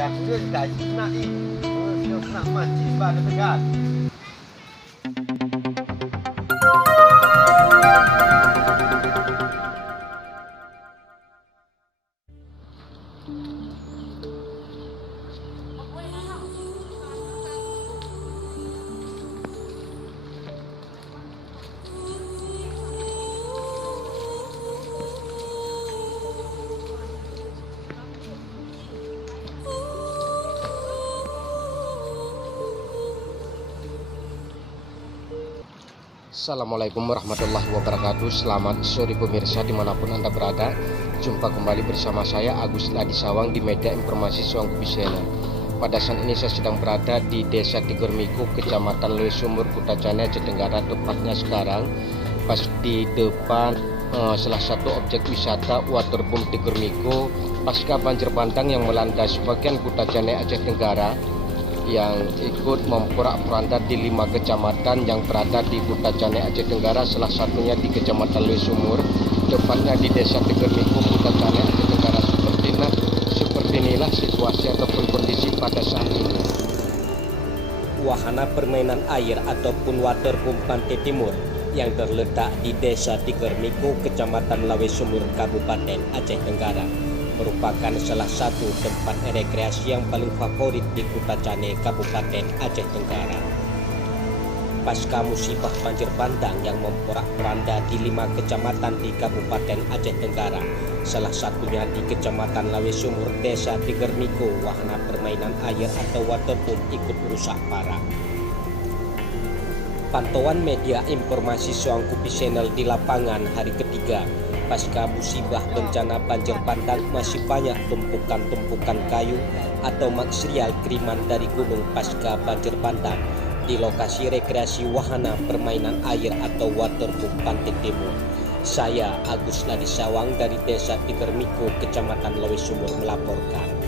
Yang dia gaji nak ni, dia nak mati pada tegas. Assalamualaikum warahmatullahi wabarakatuh. Selamat sore pemirsa dimanapun Anda berada. Jumpa kembali bersama saya Agus Ladi Sawang di Media Informasi Sawang Kubisena. Pada saat ini saya sedang berada di Desa Tigermiku, Kecamatan Lewi Sumur, Kutacane, Aceh Tenggara. Tepatnya sekarang pas di depan salah satu objek wisata Waterboom Tigermiku pasca banjir bandang yang melanda sebagian Kutacane, Aceh Tenggara, yang ikut memporak-poranda di 5 kecamatan yang berada di Kutacane, Aceh Tenggara, salah satunya di Kecamatan Lewi Sumur, tepatnya di Desa Tigermiku, Kutacane, Aceh Tenggara. Seperti inilah situasi ataupun kondisi pada saat ini. Wahana permainan air ataupun waterboom Pantai Timur yang terletak di Desa Tigermiku, Kecamatan Lewi Sumur, Kabupaten Aceh Tenggara, merupakan salah satu tempat rekreasi yang paling favorit di Kutacane, Kabupaten Aceh Tenggara. Pasca musibah banjir bandang yang memporak-poranda di 5 kecamatan di Kabupaten Aceh Tenggara, salah satunya di Kecamatan Lewi Sumur, Desa Tigermiku, wahana permainan air atau waterboom ikut rusak parah. Pantauan media informasi Sawang Kubisena di lapangan hari ketiga pasca musibah bencana banjir bandang, masih banyak tumpukan-tumpukan kayu atau material kiriman dari gunung pasca banjir bandang di lokasi rekreasi wahana permainan air atau waterboom Pantai Timur. Saya Agus Ladi Sawang dari Desa Tigermiku, Kecamatan Lewi Sumur melaporkan.